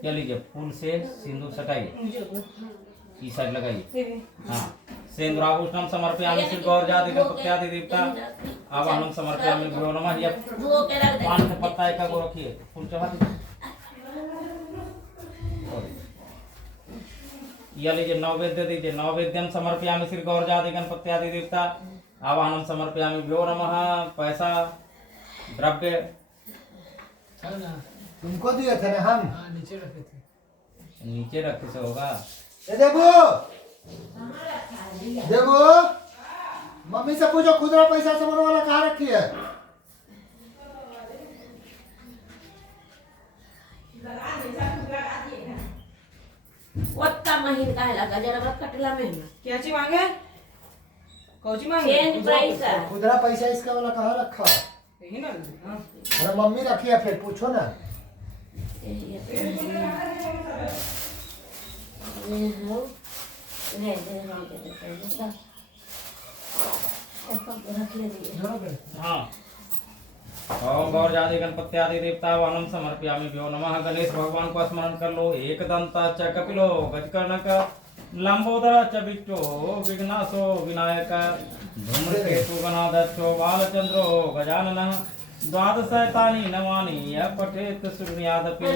क्या लीजिए, फूल से सिंदूर सटाइए, इस साइड लगाइए। हाँ, सेंद्राभूषणम समर्पयामि श्री गौरजाति गणपत्यादि देवता आवाहनम समर्पयामि भ्यो नमः। या पान का पत्ता एक को रखिए, फूल चढ़ा दीजिए। या लीजिए, नैवेद्य दीजिए, नैवेद्यम समर्पयामि श्री गौरजाति गणपत्यादि देवता आवाहनम समर्पयामि भ्यो नमः। पैसा द्रव्य तुमको दिए थे ना हम? नीचे रखे थे। नीचे रखे से होगा। देबू देबू, मम्मी से पूछो खुदरा पैसा से बनो वाला कहाँ रखी है? वत्ता महीन का है लगा जरा कटला में क्या चीज मांगे? कौची मांगे? चेंज पैसा खुदरा पैसा इसका वाला कहाँ रखा है? यही ना। अरे मम्मी रखी है, फिर पूछो ना। हाँ, ओम गौरजाति गणपत्यादि देवता वाहनम समर्पयामि भ्यो नमः। गणेश भगवान को स्मरण कर लो। एकदंता च कपिलो गजकर्णक लंबोदर च बिट्टो विघ्नाशो विनायक धूम्रकेतु गणाध्यक्षो बालचंद्रो गजाननः द्वादशैतानि नवानि यः पठेत् शृणुयादपि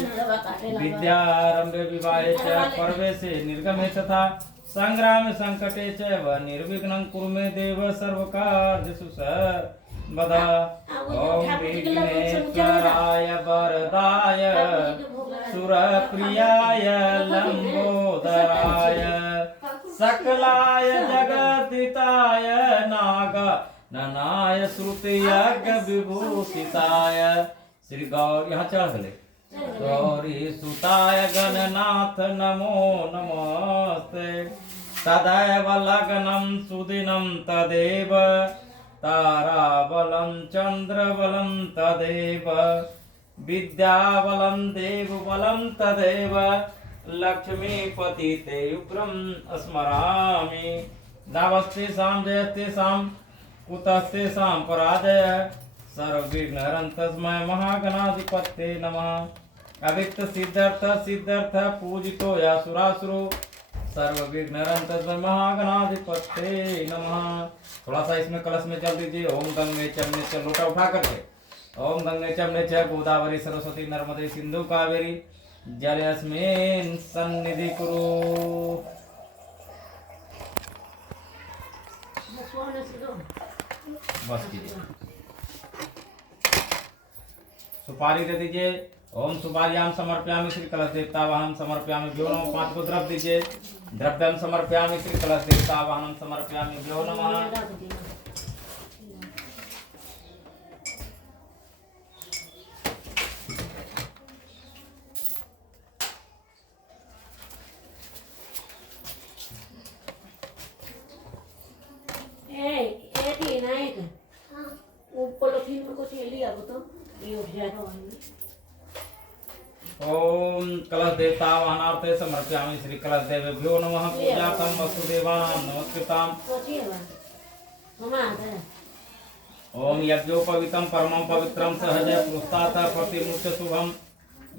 विद्यारम्भे विवाहे च परवेशे निर्गमे तथा संग्रामे संकटे च निर्विघ्नं कुरु मे देव सर्वकार्येषु सर्वदा। ओम विघ्नेश्वराय वरदाय सुरप्रियाय लंबोदराय सकलाय जगद्धिताय नाग ननाय श्रुतियज्ञ विभूषिताय श्री गौर यहाँ चढ़ गए गौरी सुताय गणनाथ नमो नमस्ते। तदैव लग्नं सुदिनं तदेव ताराबलं चंद्रबलं तदेव विद्याबलं देवबलं तदेव लक्ष्मीपतिते उग्रं स्मरामि। नावस्तेषां जयस्तेषां कुतस्तेषां पराजयः सर्वविघ्नहरं तस्मै महागणाधिपतये नमः। अविक्त सिद्धार्थ सिद्धार्थ पूजितो या सुरासुरो सर्वविघ्नहरं तस्मै महागणाधिपतये नमः। थोड़ा सा इसमें कलश में चल दीजिए। ओम गंगे चमने च, लोटा उठा करके ओम गंगे चमने च गोदावरी सरस्वती नर्मदे सिंधु कावेरी जलेस्मिन् सन्निधि कुरु। बस कीजिए, सुपारी दे दीजिए। ओम सुपार्याम समर्पयामि श्री कलश देवता वाहन समर्पयामि भ्यो नमः। 5 को द्रव्य दीजिए। द्रव्यम समर्पयामि श्री कलश देवता वाहन समर्पयामि भ्यो नमः। ओम कलश देवता वाहनार्थे समर्पयामि श्री कलश देवेभ्यो नमः। पूजार्थं वसुदेवानां नमस्कृताम्। ओम यज्ञोपवीतं परमं पवित्रं सहज पुरुषात् प्रतिमुच्य शुभं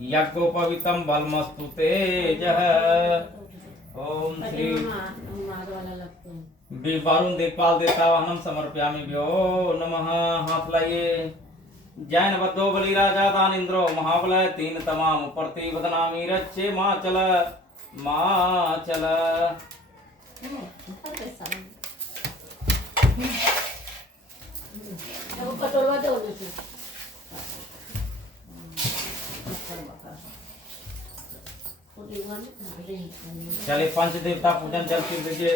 यज्ञोपवीतं बलमस्तु तेजः। ओम श्री वरुण देखभाल देवता वाहनम समर्पयामि भ्यो नमः। हाथ लाइए। जैन बद्धो बलि राजा दान इंद्रो महाबलय 3 तमाम प्रति बदनामी रच्चे माँ चल माँ चल। चलिए पंच देवता पूजन जल फिर दीजिए।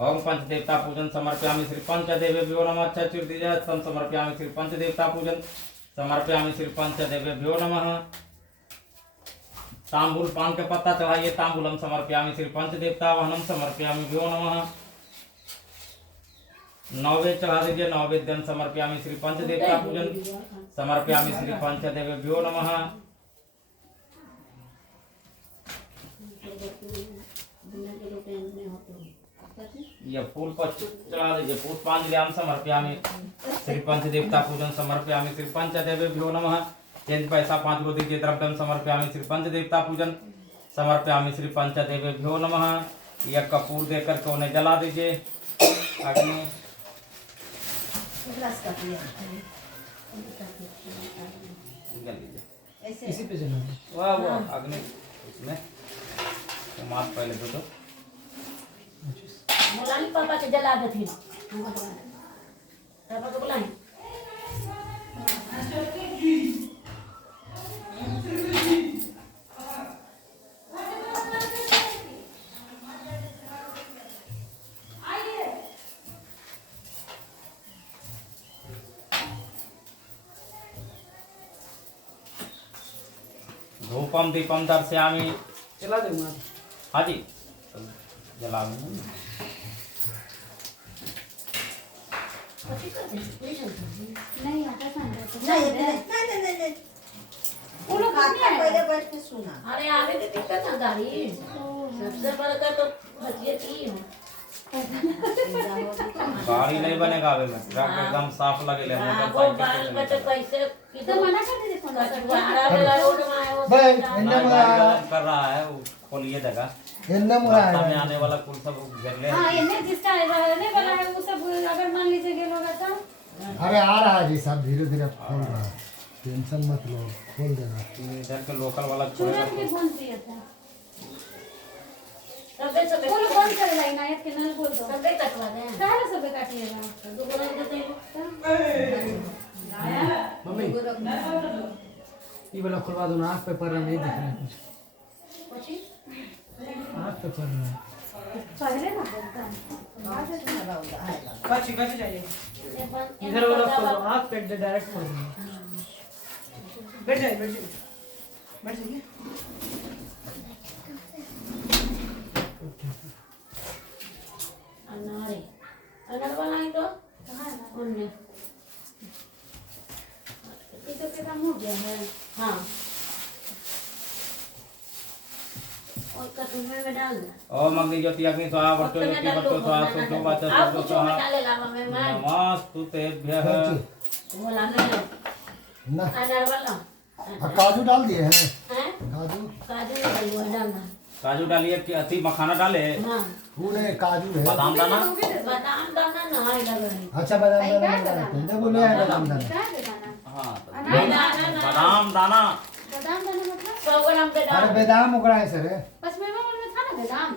ओम पंच देवता पूजन समर्पयामि श्री पंचदेवेभ्यो नमः। अच्छा चीर दीजिए। स्तन समर्पयामि श्री पंच देवता पूजन समर्पयामि श्री पंचदेवेभ्यो नमः। तांबूल पान का पत्ता चढ़ाइए। तांबूलम समर्पयामि श्री पंच देवता वाहनम समर्पयामि भ्यो नमः। नैवेद्य चढ़ा दीजिए। नैवेद्यम समर्पयामि श्री पंच देवता पूजन समर्पयामि श्री पंचदेवेभ्यो नमः। ये फूल पर चढ़ा दीजिए। पुष्पांजलिं समर्पयामि। श्री पंचदेवता पूजन समर्पयामि। श्री पंचदेवेभ्यो नमः। चेंज पैसा 5 को दीजिए। द्रव्यम समर्पयामि। श्री पंचदेवता पूजन समर्पयामि। श्री पंचदेवेभ्यो नमः। यह कपूर देकर के उन्हें जला दीजिए। अग्नि जल दीजिए। इसी पे चलो। वाह वाह अग्नि इसमें तो मात पहले दो बुलानी पापा के जला देती पापा को बुलाएं। धूपम दीपम दर्शयामि। चला दे मां। हाँ जी जला दूंगा। नहीं आता नहीं वो लोग नहीं पहले आए बैठ के सुना। अरे आगे की दिक्कत ना गाड़ी सबसे बड़का तो फटिए की हो। गाड़ी नहीं बनेगा अभी में ट्रक एकदम साफ लगे वो बाल बच्चे कैसे तो मना कर दे कौन सा कचवाड़ा वाला रोड में आए वो भाई, कर रहा है वो खोलिए जगह रास्ता में आने वाला कुल सब घेर ले। हां ये नहीं जिसका रहने वाला है वो सब अगर मान लीजिए गेल होगा तो अरे आ रहा है जी सब धीरे धीरे खोल रहा है, टेंशन मत लो, खोल देगा। इधर के लोकल वाला चूरन छोड़ेगा के तो फोन दिया था सबे सबे बोलो बंद कर लाई ना के नल बोल दो सबे कटवा दे काहे सब काटिएगा दो बोला देते हैं मम्मी ये वाला खुलवा दो ना, आँख पे पड़ रहा नहीं दिख रहा है कुछ। आँख पे पड़ रहा है। पहले ना बोलता काची काची चाहिए इधर वाला खोल दो, आँख पे डायरेक्ट खोल दो। बैठ जाइए बैठ जाइए बैठ जाइए। अनारे अनार बनाए तो कहां है उनने ये तो कितना हो गया है हाँ और कटोरे में डाल दो ओम अग्नि ज्योति अग्नि स्वाहा वर्तो ज्योति वर्तो स्वाहा सुतो वाचा आप सुतो कुछ में स्वाहा डाले लावा में मैं नमस्तुतेभ्यः। बोला नहीं ना अनार वाला काजू डाल दिए हैं, हैं काजू काजू नहीं वो डालना काजू डालिए कि अति मखाना डाले, हाँ पूरे काजू है। बादाम दाना बादाम दाना नहीं लग रही अच्छा बादाम दाना डालते हैं, देखो ले आए बादाम दाना। क्या बताना हाँ तो बादाम बादाम दाना बादाम दाना मतलब 100 ग्राम पे अरे डाल बेदाम उगड़ा है सर, बस मेरे में था ना बादाम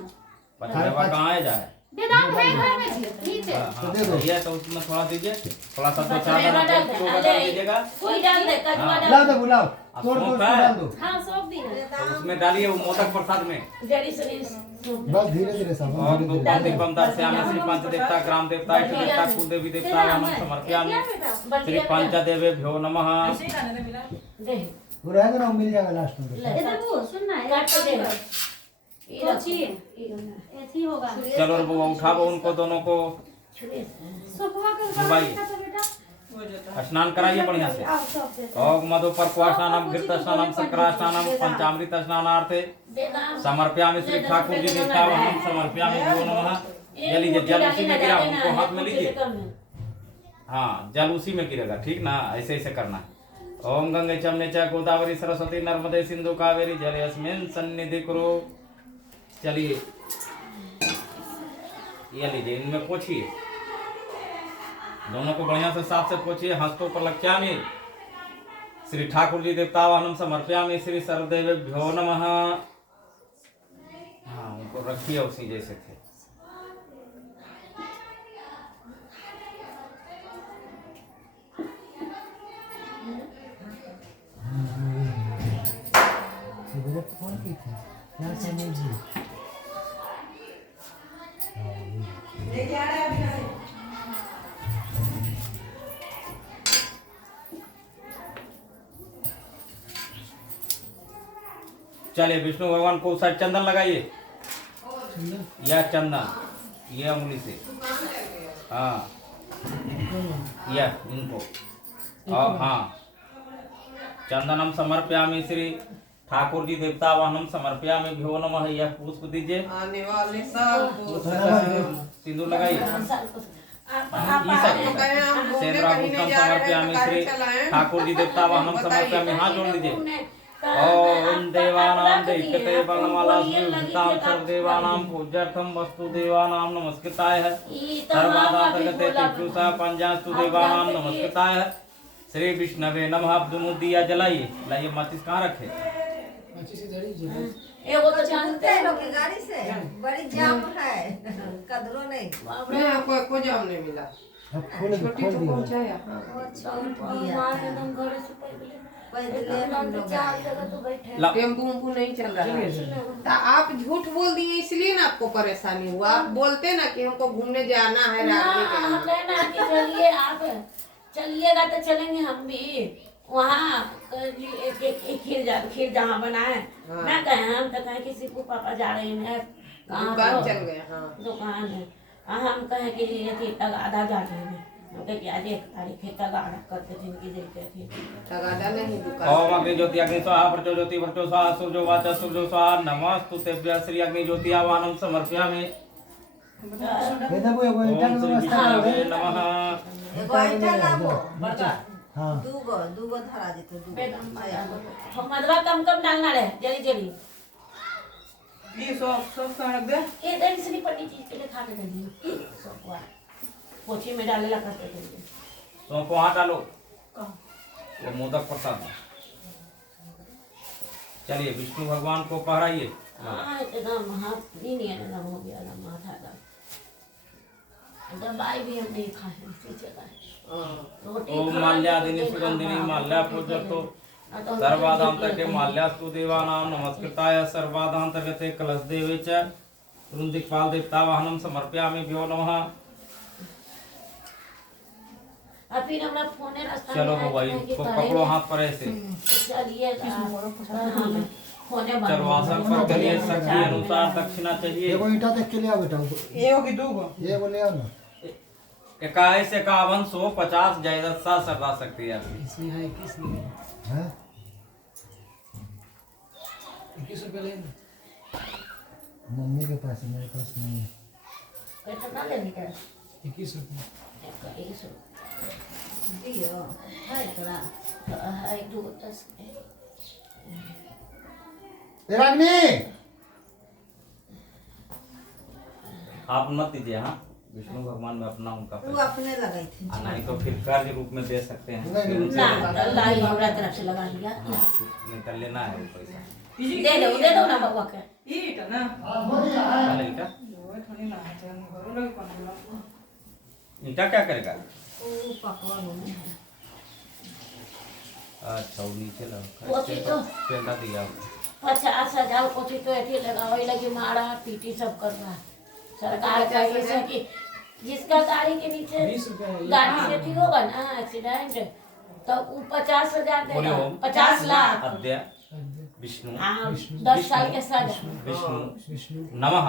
बच्चा कहाँ है जाए। बादाम है घर में थी नीचे हाँ, दे दो। ये तो उसमें थोड़ा दीजिए, थोड़ा सा दो बस चार मेवा डाल दे दाना डाल दीजिएगा। कोई डाल दे कचवा हाँ। डाल बुलाओ दो बुलाओ, तोड़ सौंफ तोड़ है? डाल दो, हां सब दी है तो उसमें डालिए वो मोदक प्रसाद में। जड़ी से बस धीरे धीरे सब और धीरे धूपम धीरे। दीपम दर्शयामि। श्री पंच देवता ग्राम देवता इष्ट देवता कुल देवी देवता नमः समर्पयामि। श्री पंचदेवेभ्यो नमः। दे वो रहेगा ना, वो मिल जाएगा लास्ट में। ये देखो सुनना है काट के दे कोची ऐसी होगा चलो वो उठाओ उनको दोनों को, सोफा का भाई। था तो बेटा स्नान कराइए बढ़िया से। आओ सब दे ओम मधुपर्क्वा स्नानम घृत स्नानम शंकरा स्नानम पंचामृत स्नानार्थे समर्पयामि। श्री ठाकुर जी देवता हम समर्पयामि भो नमः। ये लीजिए जल उसी में गिरा, उनको हाथ में लीजिए। हाँ जल उसी में गिरेगा, ठीक ना, ऐसे ऐसे करना है। ओम गंगे चमने च गोदावरी सरस्वती नर्मदे सिंधु कावेरी जलेस्मिन् सन्निधि कुरु। चलिए ये लीजिए, इनमें पोछिए, दोनों को बढ़िया से साफ से पोछिए। हस्तों पर लक्ष्यामि। श्री ठाकुर जी देवतावाहनम समर्पयामि। श्री सर्वदेवेभ्यो नमः। हाँ उनको रखिए उसी जैसे थे। सुबह फोन की थी क्या समय जी। चलिए विष्णु भगवान को साइड चंदन लगाइए, यह चंदन ये उंगली से, हाँ यह इनको, और हाँ चंदनम समर्पयामि। श्री ठाकुर जी देवता वाहनम समर्पयामि भ्यो नमः। यह पुष्प दीजिए, आने वाले साल को सिंदूर लगाइए। सेंद्राभूषणम समर्पयामि श्री ठाकुर जी देवता वाहनम समर्पयामि। हाथ जोड़ लीजिए। ओम देवानां दैत्यते बलमालास्मितां सर्वदेवानां पूज्यार्थं वस्तु देवानां नमस्कृताय सर्वादातगते तिप्युषा पंचास्तु देवानां नमस्कृताय। श्री विष्णवे नमः। दोनों दिया जलाइए। लाइए, माचिस कहाँ रखे? माचिस इधर ही जला। एगो तो जानते हैं लोग की गाड़ी से बड़ी जाम है कदरों नहीं मैं कोई जाम नहीं मिला। छोटी तो पहुंचाया। टेम्पू उम्पू नहीं चल रहा है। तो आप झूठ बोल दिए इसलिए ना आपको परेशानी हुआ। आप बोलते ना कि हमको घूमने जाना है हम कहना कि चलिए, आप चलिएगा तो चलेंगे हम भी वहाँ। खीर जहाँ बनाए मैं कहे, हम तो कहे किसी को पापा जा रहे हैं दुकान चल गए। हाँ दुकान है। हम कहे कि ये तगादा जा रहे हैं। हम कहे कि आज 1 तारीख है, तगादा करते थे इनकी जैसे थी तगादा नहीं दुकान। ओम अग्नि ज्योति अग्नि स्वाहा प्रचो ज्योति प्रचो स्वाहा सूर्यो वाचा सूर्यो स्वाहा नमस्तु तेभ्यः श्री अग्नि ज्योति आवाहनम समर्पयामि। ये देखो एगो ईंटा ओम के श्री व्यवस्था कर विष्णवे दे। नमः। एगो आइटा लाबो बड़का हाँ दूगो धरा देते दूगो मदवा कम कम डालना रहे जल्दी जल्दी। ये सब सड़क दे। ये दिन से पंडित जी के लिए खा के दे सब पोछी में डाले ला करते थे। तो वहाँ डालो वो मोदक प्रसाद। चलिए विष्णु भगवान को पहराइए। हाँ एकदम हाथ भी नहीं है ना हो गया ना माथा का। दवाई भी हम नहीं खाए पीछे का। ओम माल्यादिनी सुगंधिनी माल्या पूजतो सर्वादांतके माल्यास्तु देवानां नमस्कृताय सर्वादांतर्गते कलश देवे च रुंदिक्पाल देवता वाहनम समर्पयामि भ्यो नमः। अब फिर हमरा फोने रास्ता चलो भाई को पकड़ो हाथ पर ऐसे। चलिए फोने चलो आसन पर करिए। शक्ति अनुसार दक्षिणा चाहिए। एगो ईंटा देख के ले आओ बेटा। एगो की दूगो। एगो ले आओ ना। 21 51 150 जायदाद सा सरदा सकती है आपकी। इसमें है 21 नहीं है। हैं 21 रुपये लेना। मम्मी के पास है, मेरे पास नहीं है। कितना लेनी है? 21 रुपये। 21 दियो है तोरा है 2 10 ए रागनी आप मत दीजिए। हाँ विष्णु भगवान में अपना उनका तू पैसा। अपने लगाई थी नहीं तो फिर कर्ज रूप में दे सकते हैं। नहीं, ना लाई हमरा तरफ से लगा लिया। नहीं कर लेना है वो पैसा। दे दो ना बउआ के। ईट ना चलेगा क्या? वो थोड़ी ना है घरों लोग कौन ईंटा क्या करेगा? ओ पकवा होने अच्छा वो नीचे वो चीज़ तो- पेंदा दिया। 50,000 कोची तो ऐठी लगावे लगी मारा पीटी सब कर रहा है। सरकार का ये है कि जिसका गाड़ी के नीचे 20 रुपये है। गाड़ी से ठीक होगा ना एक्सीडेंट तो वो 50,000 देगा। बोलिए ओम। 50 लाख। अद्य विष्णु हाँ 10 साल के सजा। विष्णु विष्णु नमः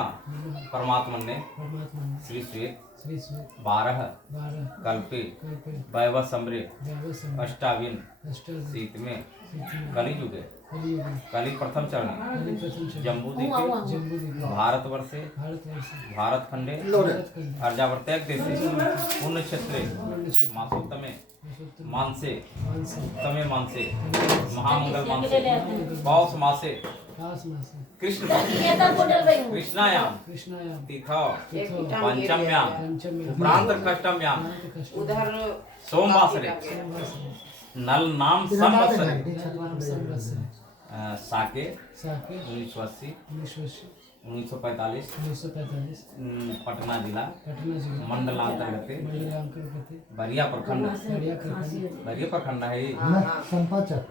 परमात्मा ने परमात्मा ने श्री श्वेत श्री श्री 12 12 कल्पे कल्पे वैव समृ देवसम अष्टाविन अष्टम शीत में सीति कलियुगे कलियुग कलि प्रथम चरण कलि प्रथम शरण जम्बू हुआ, हुआ, द्वीपे हुआ। जम्बू द्वीप भारतवर्षे भारतवर्ष भारत खंडे भारत खंड अर्जावर्तक देशे पुण्य क्षेत्रे पुण्यक्षेत्र मासोत्तमे पुरुषोत्तम मानसे मानसी उत्तमे मानसे महामंगल मानसे ये पौष मासे पास मासे कृष्ण तो बोल रही हूँ। कृष्णायाम कृष्णायाम तीर्थौ तीर्थो पंचम्याम पंचमी उपरांत कष्टम्याम उधर सोमवासरे नल नाम संवत्सरे भगवान संवत्सर साके साके 1980 1980 1945 1945 पटना जिला पटना जिला मंडलांतर्गत मंडलांकर गति बरिया प्रखंड बढ़िया खंड बरिया प्रखंड है ये। ना संपाचक।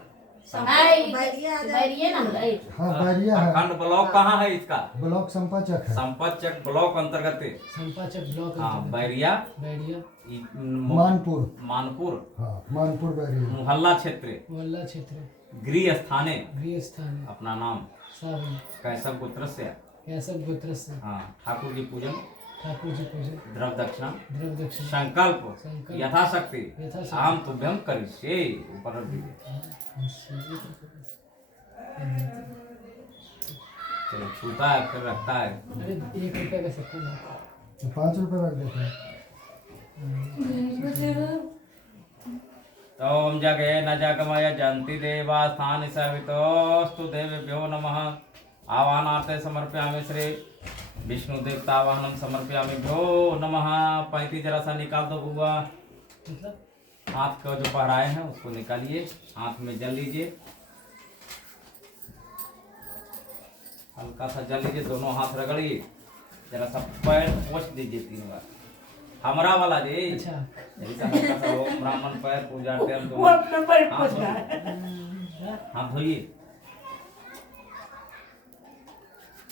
बैरिए ना गई। हाँ बैरिया है। प्रखंड ब्लॉक कहाँ है इसका? ब्लॉक संपाचक है। संपतचक ब्लॉक अंतर्गत है। संपाचक ब्लॉक हाँ अंतर्गत बैरिया बैरिया मानपुर। मानपुर हाँ मानपुर बैरिया। मोहल्ला क्षेत्र मोहल्ला क्षेत्र गृह स्थाने गृह स्थान अपना नाम सावन कैसव गोत्र से। कैसव गोत्र से हाँ ठाकुर जी पूजन ठाकुर जी पूजन द्रव दक्षिणा द्रव दक्षिण संकल्प संकल्प यथाशक्ति यथाशक्ति। आम तुभ्यम करिष्ये ऊपर रख दीजिए। चलो छूता है फिर रखता है। अरे 1 रुपये का सिक्का था। तो 5 रुपए रख देते हैं। तो ओम जगे न जगमय जंति देवा स्थान सवितोस्तु देवेभ्यो नमः। आवाहनार्थे समर्पयामि श्री विष्णु देवता वाहनम समर्पयामि भ्यो नमः। 35 जरा सा निकाल दो बुआ। हाथ का जो पहराए हैं उसको निकालिए, हाथ में जल लीजिए, हल्का सा जल लीजिए, दोनों हाथ रगड़िए, जरा सा पैर पोंछ दीजिए 3 बार, हमरा वाला जी। अच्छा ऐसा हल्का सा वो ब्राह्मण पैर पूजाते हैं वो अपना पैर पोंछ रहा है। हाथ धोइए।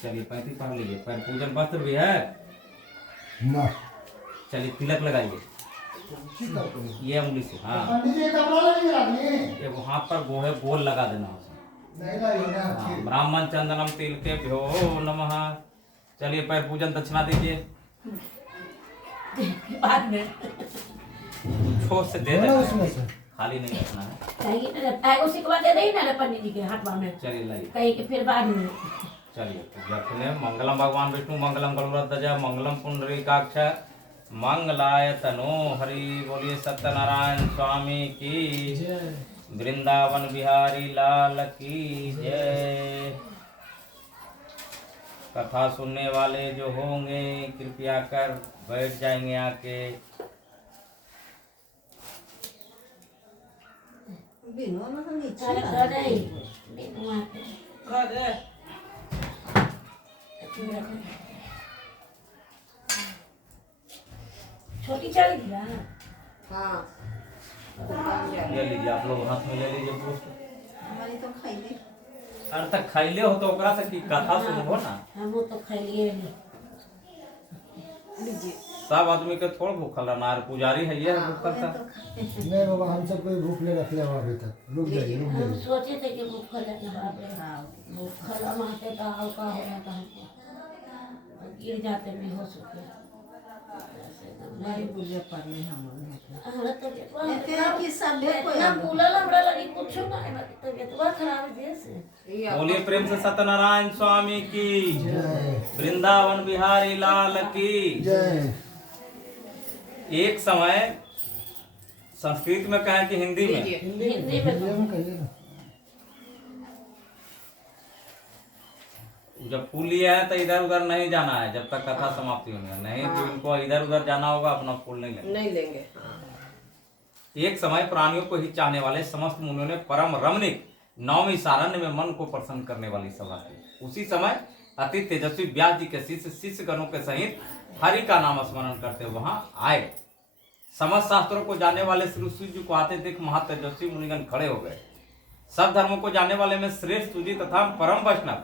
चलिए 35 पढ़ लीजिए। पैर पूजन वस्त्र भी है ना चलिए तिलक लगाइए ठीक है। ये उंगली से। हाँ पंडित जी कपड़ा लगेगा नहीं ये हाथ पर गोहे गोल लगा देना उसमें। नहीं लगेगा। हाँ, ब्राह्मण चंदनम तिल के भ्यो नमः। चलिए पैर पूजन दक्षिणा दीजिए। बाद में छोट से दे बोलो देना, उसमें से। खाली नहीं रखना है। कहीं ना रहता है उसी के बाद दे देही ना रे पंडित जी के हाथ में, चलिए लाइए। कहीं के फिर बाद में। चलिए पूजा मंगलम भगवान विष्णु मंगलम गरुड़ध्वज मंगलम पुंडरीकाक्ष मंगलाय तनो हरि। बोलिए सत्यनारायण स्वामी की जय। वृंदावन बिहारी लाल की जय। कथा सुनने वाले जो होंगे कृपया कर बैठ जाएंगे आके। बिनो ना नीचे चल कर रही बिनु आके कर छोटी चल गया। हाँ दुकान जा ले लीजिए आप लोग हाथ में ले लीजिए पुष्प। हमारी तो खाई ले। अरे तक खाइले हो तो ओकरा से की कथा सुनबो ना। हम तो खाइए नहीं। लीजिए। सब आदमी के थोड़ भूखल रहना है, पुजारी है ये भूखल था। नहीं बाबा हम सब कोई भूख ले रख ले अभी तक। रुक जाइए रुक हम जाइए। सोचे थे कि भूखल है बाप रे, भूखल माते का का हो जाता हमको, गिर जाते बेहोश होके। बड़ी पूजा पड़ने हम हमारा तबीयत इतना कि सब इतना फूला लबड़ा लगी कुछ ना है, तबीयत खराब है जैसे। ये आप- बोलिए प्रेम से सत्यनारायण स्वामी की जय वृंदावन बिहारी लाल की। जय। एक समय संस्कृत में कहें कि हिंदी में, लीजिए। हिंदी में ये हम कहिए ना। जब फूल लिए हैं तो इधर उधर नहीं जाना है जब तक कथा समाप्ति होनी है। नहीं तो इनको इधर उधर जाना होगा, अपना फूल नहीं लेना। नहीं लेंगे। हाँ। एक समय प्राणियों को ही चाहने वाले समस्त मुनियों ने परम रमणीक नवमी सारण्य में मन को प्रसन्न करने वाली सभा की। उसी समय अति तेजस्वी व्यास जी के शिष्य गणों के सहित हरि का नाम स्मरण करते वहां आए। समस्त शास्त्रों को जानने वाले श्री सूर्य जी को आते देख महातेजस्वी मुनिगण खड़े हो गए। सब धर्मों को जानने वाले में श्रेष्ठ सूजी तथा परम वैष्णव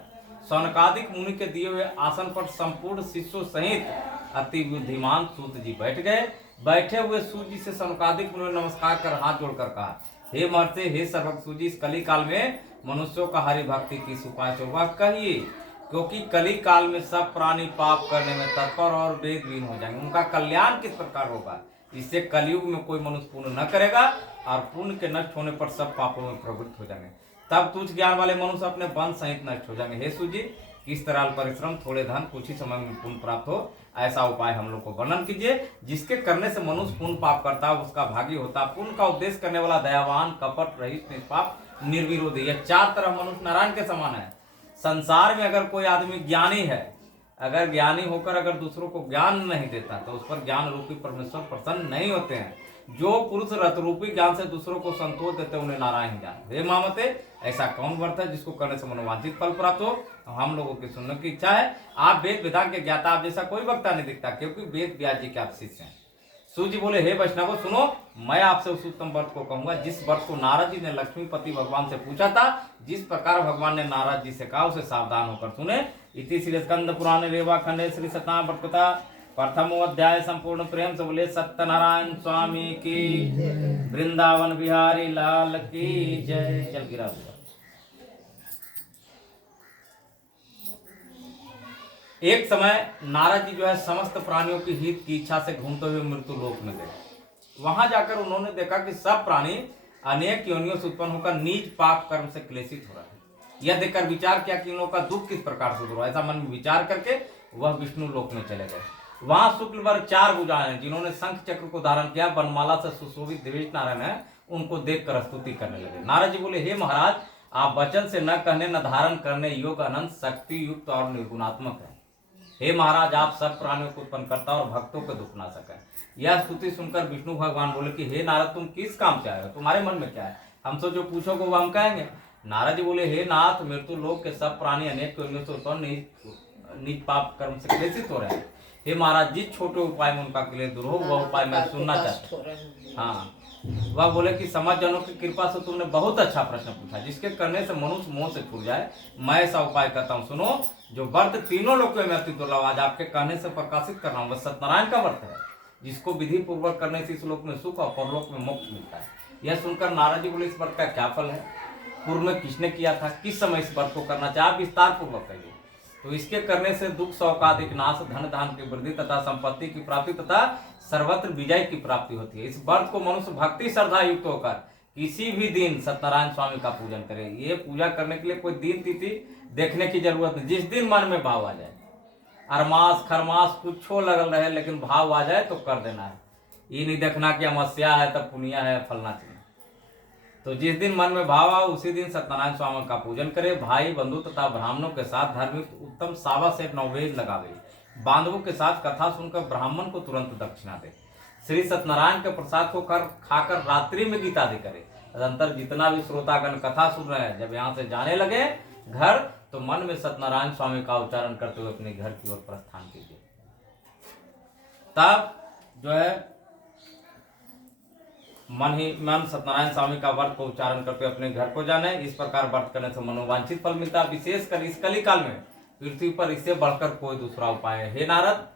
सौनकादिक मुनि के दिए हुए आसन पर संपूर्ण शिष्यों सहित अति बुद्धिमान सूत जी बैठ गए। बैठे हुए सूत जी से सौनकादिक मुनि ने नमस्कार कर हाथ जोड़कर कहा, हे महर्षि, हे सर्वज्ञ सूत जी, इस कली काल में मनुष्यों का हरि भक्ति की उपाय होगा कहिए, क्योंकि कली काल में सब प्राणी पाप करने में तत्पर और वेदहीन हो जाएंगे। उनका कल्याण किस प्रकार होगा? इससे कलयुग में कोई मनुष्य पुण्य न करेगा और पुण्य के नष्ट होने पर सब पापों में प्रवृत्त हो जाएंगे। तब तुच्छ ज्ञान वाले मनुष्य अपने वंश सहित नष्ट हो जाएंगे। हे सूजी, किस तरह परिश्रम, थोड़े धन, कुछ ही समय में पुण्य प्राप्त हो, ऐसा उपाय हम लोग को वर्णन कीजिए जिसके करने से मनुष्य पुण्य पाप करता है उसका भागी होता। पुण्य का उपदेश करने वाला दयावान, कपट रहित, निष्पाप, निर्विरोधी, यह 4 तरह मनुष्य नारायण के समान है। संसार में अगर कोई आदमी ज्ञानी है, अगर ज्ञानी होकर अगर दूसरों को ज्ञान नहीं देता तो उस पर ज्ञान रूपी परमेश्वर प्रसन्न नहीं होते हैं। जो पुरुष रथ रूपी ज्ञान से दूसरों को संतोष देते उन्हें नारायण ज्ञान। हे मामते, ऐसा कौन व्रत है जिसको करने से मनोवांछित फल प्राप्त हो? हम लोगों की सुनने की इच्छा है। आप वेद विधान के ज्ञाता, आप जैसा कोई वक्ता नहीं दिखता, क्योंकि वेद व्यास जी के आप शिष्य हैं। सूजी बोले, हे वैष्णव सुनो, मैं आपसे उस उत्तम व्रत को कहूंगा जिस व्रत को नारद जी ने लक्ष्मीपति भगवान से पूछा था। जिस प्रकार भगवान ने नारद जी से कहा उसे सावधान होकर सुने। इति श्री स्कंद पुराण रेवा खंडे श्री सत्यनारायण व्रत कथा प्रथमो अध्याय संपूर्ण प्रेम से बोले सत्यनारायण स्वामी की, वृंदावन बिहारी लाल की जय। चल गिरा एक समय नारद जी जो है समस्त प्राणियों की हित की इच्छा से घूमते हुए मृत्यु लोक में गए। वहां जाकर उन्होंने देखा कि सब प्राणी अनेक योनियों से उत्पन्न होकर नीच पाप कर्म से क्लेशित हो रहे हैं। यह देखकर विचार किया कि इन लोगों का दुख किस प्रकार से दूर हो। ऐसा मन में विचार करके वह विष्णु लोक में चले गए। वहां शुक्ल वर्ग 4 भुजाएं जिन्होंने शंख चक्र को धारण किया, वनमाला से सुशोभित देवेश नारायण है, उनको देखकर स्तुति करने लगे। नारद जी बोले, हे महाराज, आप वचन से न कहने न धारण करने योग्य अनंत शक्ति युक्त और निर्गुणात्मक है। हे महाराज, आप सब प्राणियों को उत्पन्न करता और भक्तों को दुख ना सके। यह स्तुति सुनकर विष्णु भगवान बोले कि हे नारद, तुम किस काम से आए हो? तुम्हारे मन में क्या है? हमसे जो पूछोगे वो हम कहेंगे। नारद जी बोले, हे नाथ, मृत्यु लोक के सब प्राणी अनेक योनियों से उत्पन्न निज पाप कर्म से क्लेशित हो रहे हैं। हे महाराज, जिस छोटे उपाय में उनका क्लेश दूर हो वह उपाय मैं सुनना चाहता हूँ। हाँ, वह बोले कि समझ जनों की कृपा से तुमने बहुत अच्छा प्रश्न पूछा, जिसके करने से मनुष्य मोह से छूट जाए। मैं ऐसा उपाय करता हूँ, सुनो। जो व्रत तीनों लोकों में अति दुर्लभ आज आपके कहने से प्रकाशित कर रहा हूँ, वह सत्यनारायण का व्रत है, जिसको विधि पूर्वक करने से इस लोक में सुख और परलोक में मोक्ष मिलता है। यह सुनकर नारद जी बोले, इस व्रत का क्या फल है? पूर्व में किसने किया था? किस समय इस व्रत को करना चाहिए? आप विस्तार पूर्वक कहिए। तो इसके करने से दुख शौकादिक नाश, धन धान की वृद्धि तथा संपत्ति की प्राप्ति तथा सर्वत्र विजय की प्राप्ति होती है। इस व्रत को मनुष्य भक्ति श्रद्धा युक्त होकर किसी भी दिन सत्यनारायण स्वामी का पूजन करे। ये पूजा करने के लिए कोई दिन तिथि देखने की जरूरत नहीं, जिस दिन मन में भाव आ जाए, अरमास खरमास कुछ लगल रहे, लेकिन भाव आ जाए तो कर देना है। ये नहीं देखना कि अमावस्या है तब पुनिया है फलना चाहिए। तो जिस दिन मन में भाव आओ उसी दिन सत्यनारायण स्वामी का पूजन करे। भाई बंधु तथा ब्राह्मणों के साथ धार्मिक उत्तम सावा से नववेद लगावे। बांधवों के साथ कथा सुनकर ब्राह्मण को तुरंत दक्षिणा दे। श्री सत्यनारायण के प्रसाद को खाकर रात्रि में गीतादि करे। तदंतर जितना भी श्रोतागण कथा सुन रहे हैं, जब यहाँ से जाने लगे घर, तो मन में सत्यनारायण स्वामी का उच्चारण करते हुए अपने घर की ओर प्रस्थान कीजिए। तब जो है मन ही मन सत्यनारायण स्वामी का व्रत को उच्चारण करते अपने घर को जाने। इस प्रकार व्रत करने से मनोवांछित फल मिलता है। विशेषकर इस कली काल में पृथ्वी पर इससे बढ़कर कोई दूसरा उपाय है। हे नारद,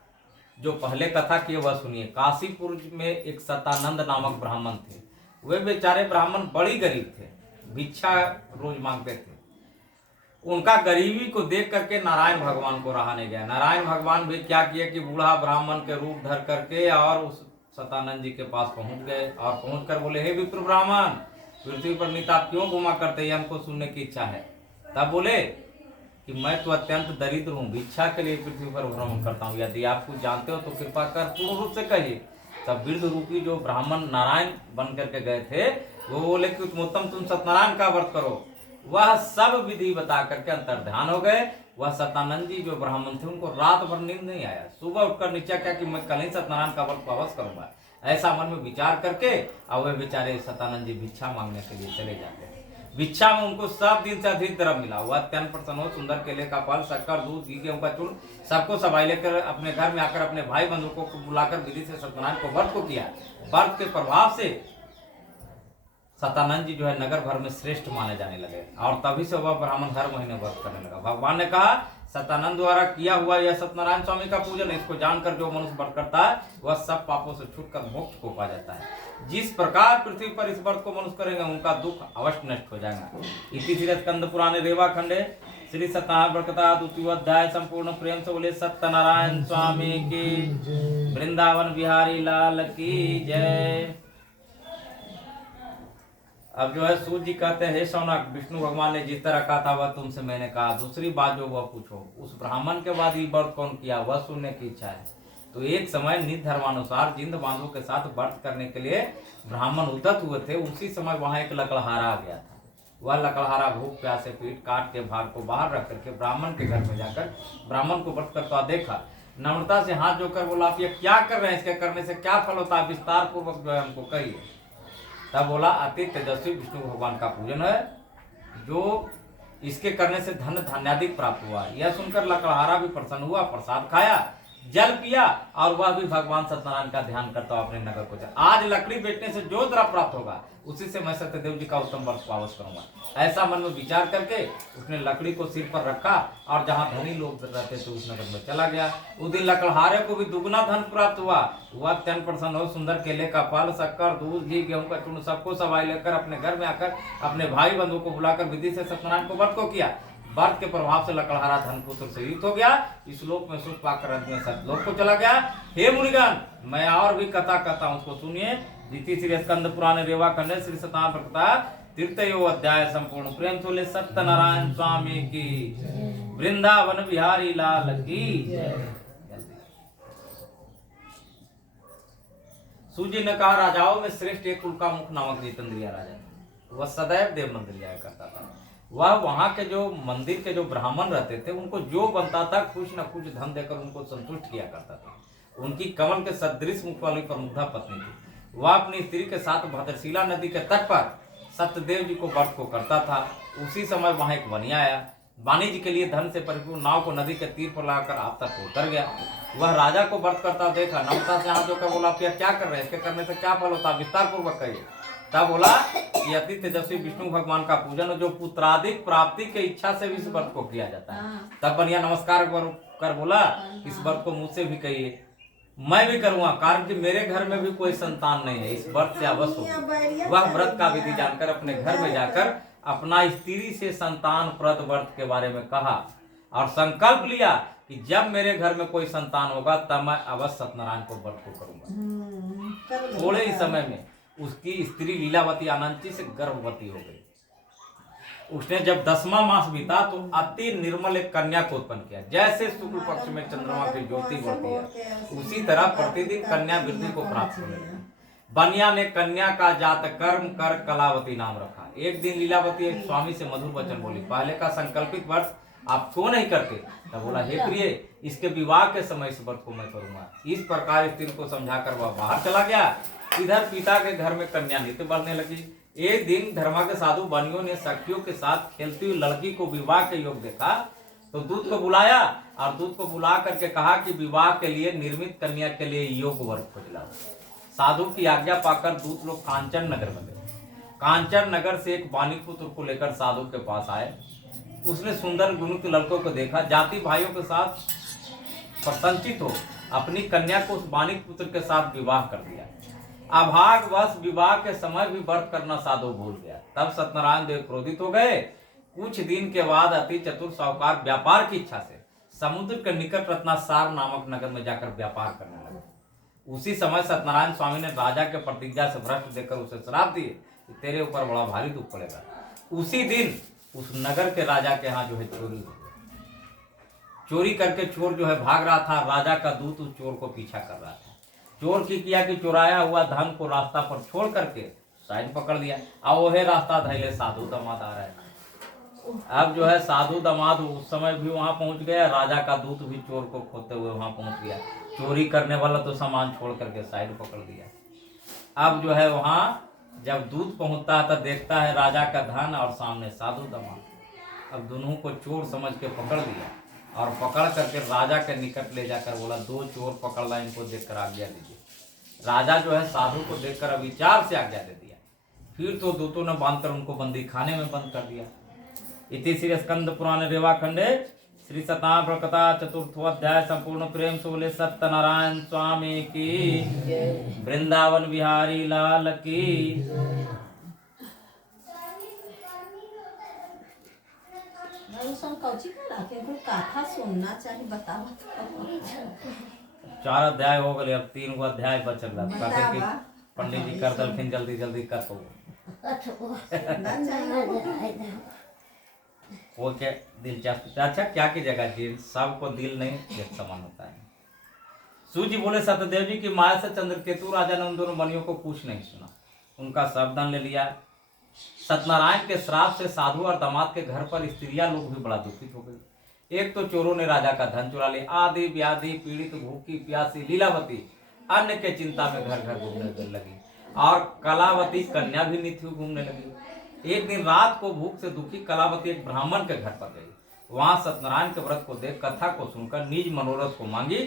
जो पहले कथा की वह सुनिए। काशीपुर में एक सतानंद नामक ब्राह्मण थे। वे बेचारे ब्राह्मण बड़ी गरीब थे, भिक्षा रोज मांगते थे। उनका गरीबी को देख करके नारायण भगवान को रहा नहीं गया। नारायण भगवान भी क्या किए कि बूढ़ा ब्राह्मण के रूप धर करके और उस सतानंद जी के पास पहुंच गए और पहुंचकर बोले, हे विप्र ब्राह्मण, पृथ्वी पर नित आप क्यों घुमा करते? हमको सुनने की इच्छा है। तब बोले कि मैं तो अत्यंत दरिद्र हूँ, भिक्षा के लिए पृथ्वी पर भ्रमण करता हूँ। यदि आप कुछ जानते हो तो कृपा कर पूर्ण रूप से कहिए। तब वृद्ध रूपी जो ब्राह्मण नारायण बन करके गए थे, वो बोले कि उत्तम तुम सत्यनारायण का व्रत करो। वह सब विधि बता करके अंतर्ध्यान हो गए। वह सतानंद जी जो ब्राह्मण थे, उनको रात भर नींद नहीं आया। सुबह उठकर निश्चय किया कि मैं कल ही सत्यनारायण का व्रत अवश्य करूंगा। ऐसा मन में विचार करके और वे बेचारे सतानंद जी भिक्षा मांगने के लिए चले जाते हैं। भिक्षा में उनको सब दिन से अधिक द्रव्य मिला। वह अत्यंत प्रसन्न हो, सुंदर केले का फल, शक्कर, दूध, घी, गेहूं का चूर्ण सबको सबाई लेकर अपने घर में आकर अपने भाई बंधु को बुलाकर विधि से सत्यनारायण को व्रत को किया। व्रत के प्रभाव से सतानंद जी जो है नगर भर में श्रेष्ठ माने जाने लगे और तभी से वह ब्राह्मण हर महीने व्रत करने लगा। भगवान ने कहा, सतानंद द्वारा किया हुआ यह सत्यनारायण स्वामी का पूजन, इसको जानकर जो मनुष्य व्रत करता है वह सब पापों से छूटकर मोक्ष को पा जाता है। जिस प्रकार पृथ्वी पर इस व्रत को मनुष्य करेंगे उनका दुख अवश्य नष्ट हो जाएगा। इति श्री स्कंद पुराणे रेवा खंडे श्री सत्यनारायण व्रत कथा द्वितीय अध्याय संपूर्ण प्रेम से बोले सत्यनारायण स्वामी की, वृंदावन बिहारी लाल की जय। अब जो है सूर्य जी कहते हैं, हे शौनक, विष्णु भगवान ने जिस तरह कहा था वह तुमसे मैंने कहा। दूसरी बात जो वह पूछो। उस ब्राह्मण के बाद ये व्रत कौन किया वह सुनने की इच्छा है। तो एक समय नित धर्मानुसार जिंद बांधवों के साथ व्रत करने के लिए ब्राह्मण उद्यत हुए थे। उसी समय वहां एक लकड़हारा आ गया था। वह लकड़हारा भूख प्यास से पीट काट के भाग को बाहर रख करके ब्राह्मण के घर में जाकर ब्राह्मण को व्रत करता देखा। नम्रता से हाथ जोड़कर बोला, आप ये क्या कर रहे हैं? इसके करने से क्या फल होता है? विस्तार पूर्वक जो है हमको कहिए। तब बोला, अति तेजस्वी विष्णु भगवान का पूजन है, जो इसके करने से धन धान्यादिक प्राप्त हुआ। यह सुनकर लकड़हारा भी प्रसन्न हुआ, प्रसाद खाया, जल पिया और वह भी भगवान सत्यनारायण का ध्यान करता हुआ अपने नगर को चला। आज लकड़ी बेचने से जो द्रव्य प्राप्त होगा उसी से मैं सत्यदेव जी का उत्तम व्रत को अवश्य करूंगा। ऐसा मन में विचार करके उसने लकड़ी को सिर पर रखा और जहाँ धनी लोग रहते थे उस नगर में चला गया। उस दिन लकड़हारे को भी दुगुना धन प्राप्त हुआ। वह अत्यंत प्रसन्न हो, सुंदर केले का फल, शक्कर, दूध, घी, गेहूं का चूर्ण सबको सवाई लेकर अपने घर में आकर अपने भाई बंधु को बुलाकर विधि से सत्यनारायण को व्रत को किया। व्रत के प्रभाव से लकड़हारा धन पुत्र से युक्त हो गया। इस लोक में सुख पाकर अंत में सतलोक को चला गया। हे मुनिगण, मैं और भी कथा कहता हूँ, उसको सुनिए। द्वितीय श्री स्कंद पुराण रेवा खंड श्री सत्यनारायण व्रत कथा तृतीयो अध्याय संपूर्ण प्रेम से बोले सत्यनारायण स्वामी की, वृंदावन बिहारी लाल की। सूजी ने कहा राजाओं में श्रेष्ठ एक कुल का मुख नामक जितेंद्रिया राजा था। वह सदैव देव मंदिर जाया करता था। वह वहां के जो मंदिर के जो ब्राह्मण रहते थे उनको जो बनता था कुछ न कुछ धन देकर उनको संतुष्ट किया करता था। उनकी कमल के सदृश मुख वाली प्रमुखा पत्नी थी। वह अपनी स्त्री के साथ भद्रशिला नदी के तट पर सत्यदेव जी को व्रत को करता था। उसी समय वहां एक बनिया आया। वाणी जी के लिए धन से परिपूर्ण नाव को नदी के तीर पर लगाकर आप तक उतर गया। वह राजा को व्रत करता देखा, नमता से हाथ जोड़कर बोला, क्या कर रहे हैं, इसके करने से क्या फल होता, विस्तार पूर्वक कहिए। तब बोला कि अति तेजस्वी विष्णु भगवान का पूजन जो पुत्रादिक प्राप्ति के इच्छा से भी इस व्रत को किया जाता है। तब बनिया नमस्कार कर बोला, इस व्रत को मुझसे भी कहिए, मैं भी करूंगा, कारण कि मेरे घर में भी कोई संतान नहीं है, इस व्रत से अवश्य होगी। वह व्रत का विधि जानकर अपने घर में जाकर अपना स्त्री से संतान प्रद व्रत के बारे में कहा और संकल्प लिया कि जब मेरे घर में कोई संतान होगा तब मैं अवश्य सत्यनारायण को व्रत को करूंगा। थोड़े ही समय में उसकी स्त्री लीलावती आनंदी से गर्भवती हो गई। उसने जब 10वां मास बीता तो अति निर्मल एक कन्या को उत्पन्न किया। जैसे शुक्ल पक्ष में चंद्रमा की ज्योति बढ़ती है उसी तरह प्रतिदिन कन्या वृद्धि को प्राप्त होने लगी। बनिया ने कन्या का जात कर्म कर कलावती नाम रखा। एक दिन लीलावती एक स्वामी से मधुर वचन बोली, पहले का संकल्पित व्रत आप क्यों नहीं करते? तब बोला, हे प्रिय, इसके विवाह के समय इस व्रत को मैं करूंगा। इस प्रकार स्त्री को समझाकर वह बाहर चला गया। इधर पिता के घर में कन्या नित्य बढ़ने लगी। एक दिन धर्मा के साधु बनियों ने सखियों के साथ खेलती हुई लड़की को विवाह के योग देखा तो दूत को बुलाया और दूत को बुला करके कहा कि विवाह के लिए निर्मित कन्या के लिए योग वर खोज लाओ। साधु की आज्ञा पाकर दूत लोग कांचन नगर में गए। कांचन नगर से एक बानिक पुत्र को लेकर साधु के पास आए। उसने सुंदर गुणित लड़कों को देखा, जाति भाइयों के साथ प्रसन्नचित हो अपनी कन्या को उस बानिक पुत्र के साथ विवाह कर दिया। अभागवश विवाह के समय भी व्रत करना साधु भूल गया। तब सत्यनारायण देव क्रोधित हो गए। कुछ दिन के बाद अति चतुर साहूकार व्यापार की इच्छा से समुद्र के निकट रत्नासार नामक नगर में जाकर व्यापार करने लगे। उसी समय सत्यनारायण स्वामी ने राजा के प्रतिज्ञा से भ्रष्ट देकर उसे श्राप दिए कि तेरे ऊपर बड़ा भारी दुख पड़ेगा। उसी दिन उस नगर के राजा के यहाँ जो है चोरी हो गई। चोरी करके चोर जो है भाग रहा था। राजा का दूत उस चोर को पीछा कर रहा था। चोर की किया कि चुराया हुआ धन को रास्ता पर छोड़ करके साइड पकड़ लिया। अब वही रास्ता धैले साधु दामाद आ रहा है। अब जो है साधु दामाद उस समय भी वहां पहुंच गया। राजा का दूत भी चोर को खोते हुए वहां पहुंच गया। चोरी करने वाला तो सामान छोड़ करके साइड पकड़ दिया। अब जो है वहां जब दूत पहुंचता है तो देखता है राजा का धन और सामने साधु दामाद। अब दोनों को चोर समझ के पकड़ लिया और पकड़ करके राजा के निकट ले जाकर बोला, दो चोर पकड़ ला, इनको देखकर आज्ञा दीजिए। राजा जो है साधु को देखकर अविचार से आज्ञा दे दिया। फिर तो दूतों ने बांधकर उनको बंदी खाने में बंद कर दिया। इति श्री स्कंद पुराण रेवा खंडे श्री सताम प्रकथा चतुर्थोध्याय संपूर्ण प्रेम से बोले सत्यनारायण स्वामी की, वृंदावन बिहारी लाल की। कथा सुनना चाहिए, बताओ। 4 अध्याय हो गए, अब 3 अध्याय बचल। पंडित जी कर दलखिन जल्दी जल्दी कथो वो क्या दिलचस्प। अच्छा क्या की जगह जी, सबको दिल नहीं एक समान होता है। सूजी बोले सत्यदेव जी की माया से चंद्रकेतु राजा ने उन दोनों बनियों को कुछ नहीं सुना, उनका सावधान ले लिया। सत्यनारायण के श्राप से साधु और दामाद के घर पर स्त्रियां लोग भी बड़ा दुखित हो गए। एक तो चोरों ने राजा का धन चुरा लिया। आदि व्याधि पीड़ित भूखी प्यासी लीलावती अन्न के चिंता में घर घर घूमने लगी और कलावती कन्या भी नित्य घूमने लगी। एक दिन रात को भूख से दुखी कलावती एक ब्राह्मण के घर पर गई। वहां सत्यनारायण के व्रत को देख कथा को सुनकर निज मनोरथ को मांगी।